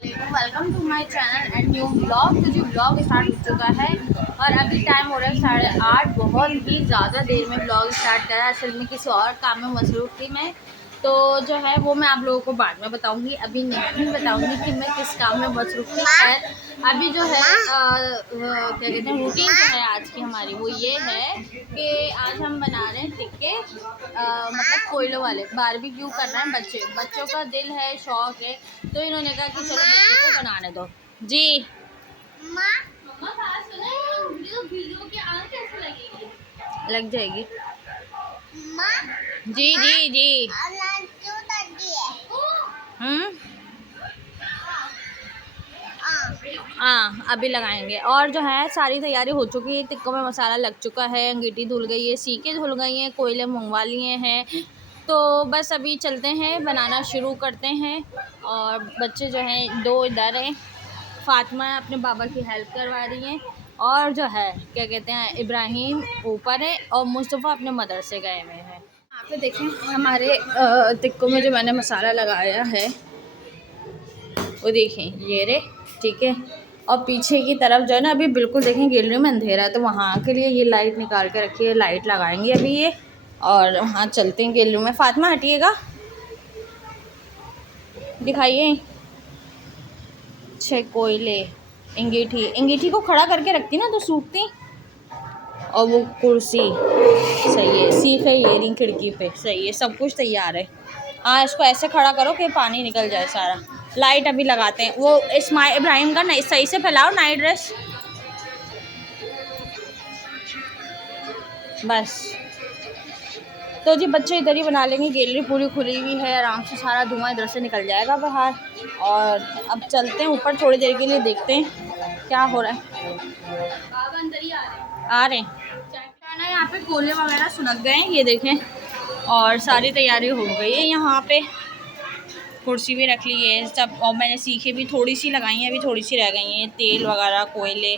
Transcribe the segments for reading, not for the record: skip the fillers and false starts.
Welcome to my channel and new blog. तो जी blog start हो चुका है और अभी टाइम हो रहा है 8:30। बहुत ही ज़्यादा देर में ब्लॉग स्टार्ट करा। असल में किसी और काम में मसरूफ़ थी मैं, तो जो है वो मैं आप लोगों को बाद में बताऊंगी। अभी नहीं बताऊंगी कि मैं किस काम में मसरूफ़ थी। खैर अभी जो है क्या कहते हैं, रूटीन जो है आज की हमारी वो ये है कि आज हम बना रहे हैं टिक्के, मतलब कोयलों वाले। बारबेक्यू कर रहे हैं बच्चों का दिल है, शौक है, तो इन्होंने कहा कि चलो बच्चों को बनाने दो। जी मम्मा बात सुनो, वीडियो की आग कैसे लगेगी? लग जाएगी। जी जी जी। हम्म, हाँ अभी लगाएंगे। और जो है सारी तैयारी हो चुकी है, टिक्कों में मसाला लग चुका है, अंगीठी धुल गई है, सीके धुल गई हैं, कोयले मंगवा लिए हैं। तो बस अभी चलते हैं, बनाना शुरू करते हैं। और बच्चे जो हैं दो इधर हैं, फातिमा अपने बाबा की हेल्प करवा रही हैं, और जो है क्या कहते हैं इब्राहिम ऊपर है, और मुस्तफ़ा अपने मदरसे गए हुए हैं। यहाँ पे देखें हमारे टिक्कों में जो मैंने मसाला लगाया है वो देखें, ये रे, ठीक है। और पीछे की तरफ जो है ना, अभी बिल्कुल देखें गैलरी में अंधेरा है, तो वहाँ के लिए ये लाइट निकाल के रखी है, लाइट लगाएंगे अभी ये, और वहाँ चलते हैं गैलरी में। फातिमा हटिएगा, दिखाइए। छः कोयले, अंगीठी को खड़ा करके रखती ना तो सूखती। और वो कुर्सी सही है, सीखे ये रही खिड़की पे, सही है, सब कुछ तैयार है। हाँ इसको ऐसे खड़ा करो कि पानी निकल जाए सारा। लाइट अभी लगाते हैं। वो इस्माइल इब्राहिम का नहीं, सही से फैलाओ नाइट ड्रेस, बस। तो जी बच्चे इधर ही बना लेंगे, गैलरी पूरी खुली हुई है, आराम से सारा धुआं इधर से निकल जाएगा बाहर। और अब चलते हैं ऊपर थोड़ी देर के लिए, देखते हैं क्या हो रहा है। बाबा अंदर ही आ रहे हैं। ना यहाँ पे कोयले वगैरह सुलग गए हैं, ये देखें, और सारी तैयारी हो गई है। यहाँ पे कुर्सी भी रख ली है सब, और मैंने सीखे भी थोड़ी सी लगाई हैं, अभी थोड़ी सी रह गई हैं। तेल वगैरह, कोयले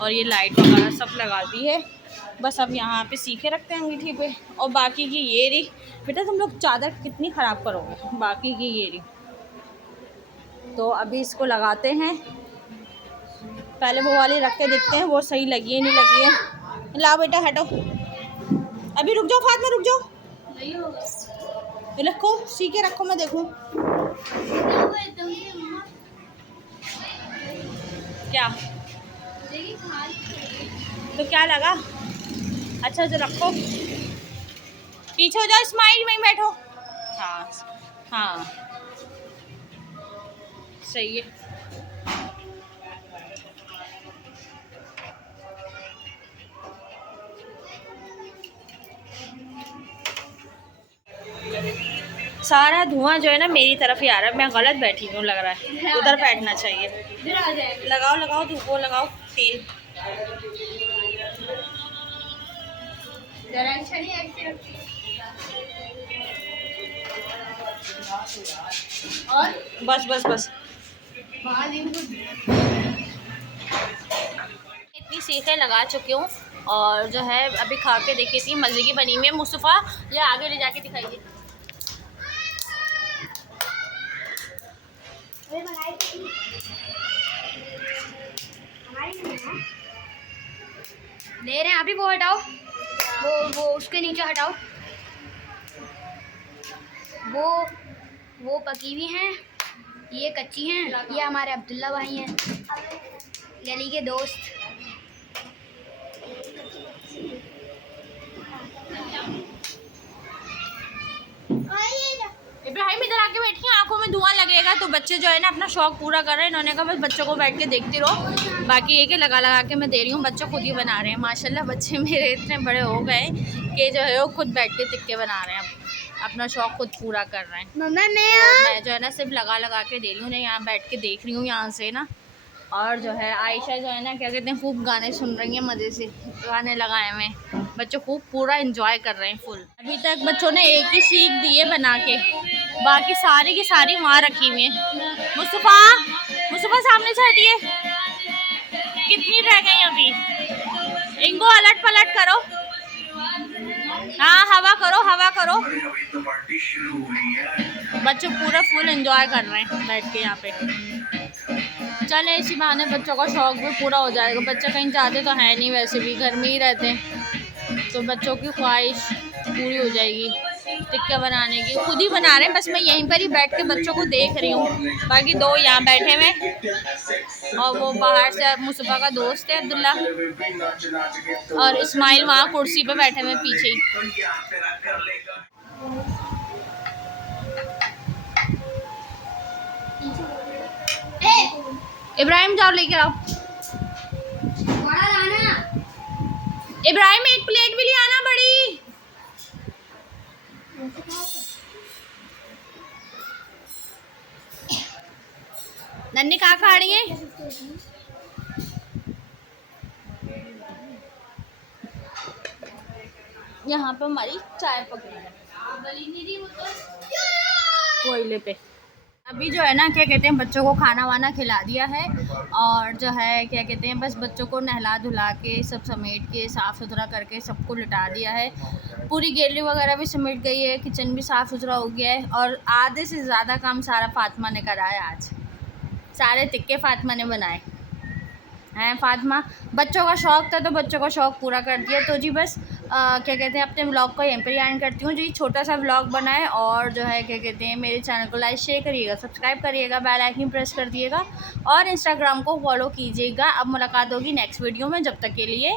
और ये लाइट वगैरह सब लगा दी है। बस अब यहाँ पे सीखे रखते हैं अंगीठी पे। और बाकी की ये रही, बेटा तुम लोग चादर कितनी ख़राब करोगे, बाकी की ये रही। तो अभी इसको लगाते हैं, पहले वो वाली रख के देखते हैं वो सही लगी है नहीं लगी है। लाओ बेटा हटो, अभी रुक जाओ फातिमा, रुक जाओ, नहीं होगा, रखो सीखे रखो, मैं देखूँ क्या तो क्या लगा। अच्छा जो रखो, पीछे हो जाओ, स्माइल में बैठो। हाँ हाँ सही है। सारा धुआं जो है ना मेरी तरफ ही आ रहा है, मैं गलत बैठी हूँ लग रहा है, उधर बैठना चाहिए। लगाओ लगाओ धूप को लगाओ तेल। और बस बस बस इतनी सीखें लगा चुकी हूँ। और जो है अभी खा के देखी थी, मज़े की बनी हुई है। मुस्तफ़ा ये आगे ले जाके दिखाइए। ले रहे हैं अभी, वो हटाओ, वो उसके नीचे हटाओ, वो पकी हुई हैं, ये कच्ची हैं। ये हमारे अब्दुल्ला भाई हैं, गली के दोस्त। इब्राहिम इधर आके बैठी, आंखों में धुआं लगेगा तो बच्चे जो है ना अपना शौक पूरा कर रहे हैं। इन्होंने कहा बस बच्चों को बैठ के देखती रहो, बाकी ये कि लगा लगा के मैं दे रही हूँ। बच्चे खुद ही बना रहे हैं माशाल्लाह, बच्चे मेरे इतने बड़े हो गए कि जो है वो खुद बैठ के टिक्के बना रहे हैं, अपना शौक खुद पूरा कर रहे हैं। मैं जो है ना सिर्फ लगा लगा के दे रही हूँ, नहीं यहाँ बैठ के देख रही हूँ यहाँ से ना। और जो है आयशा जो है ना क्या कहते हैं, खूब गाने सुन रही हैं, मज़े से गाने लगाए हुए हैं, बच्चे खूब पूरा एंजॉय कर रहे हैं फुल। अभी तक बच्चों ने एक ही सीख दी है बना के, बाकी सारी की सारी वहाँ रखी हुई हैं। मुस्तफ़ा सामने से हटिए, कितनी रह गई अभी, इनको अलट पलट करो। हाँ हवा करो हवा करो। बच्चे पूरा फुल एंजॉय कर रहे हैं बैठ के यहाँ पे। चले इसी बहाने बच्चों का शौक़ भी पूरा हो जाएगा। बच्चे कहीं जाते तो है नहीं, वैसे भी घर में ही रहते हैं, तो बच्चों की ख्वाहिश पूरी हो जाएगी टिक्के बनाने की। खुद ही बना रहे हैं, बस मैं यहीं पर ही बैठ के बच्चों को देख रही हूँ। बाकी दो यहाँ बैठे हुए और वो बाहर से मुस्तफ़ा का दोस्त है अब्दुल्ला, और इस्माइल वहाँ कुर्सी पे बैठे हुए पीछे ही। इब्राहिम जाओ लेके आओ। इब्राहिम एक प्लेट भी ले आना बड़ी। नन्नी कहाँ खा रही है? यहाँ पे हमारी चाय पक रही है कोयले पे। अभी जो है ना क्या कहते हैं, बच्चों को खाना वाना खिला दिया है, और जो है क्या कहते हैं, बस बच्चों को नहला धुला के सब समेट के साफ़ सुथरा करके सबको लिटा दिया है। पूरी गैलरी वगैरह भी समेट गई है, किचन भी साफ़ सुथरा हो गया है, और आधे से ज़्यादा काम सारा फातिमा ने कराया आज। सारे टिक्के फातिमा ने बनाए हैं। फातिमा, बच्चों का शौक़ था तो बच्चों का शौक़ पूरा कर दिया। तो जी बस क्या कहते हैं, अपने व्लॉग को यहीं पर एंड करती हूँ जी। छोटा सा व्लॉग बनाए, और जो है क्या कहते हैं, मेरे चैनल को लाइक शेयर करिएगा, सब्सक्राइब करिएगा, बेल आइकन प्रेस कर दिएगा, और इंस्टाग्राम को फॉलो कीजिएगा। अब मुलाकात होगी नेक्स्ट वीडियो में, जब तक के लिए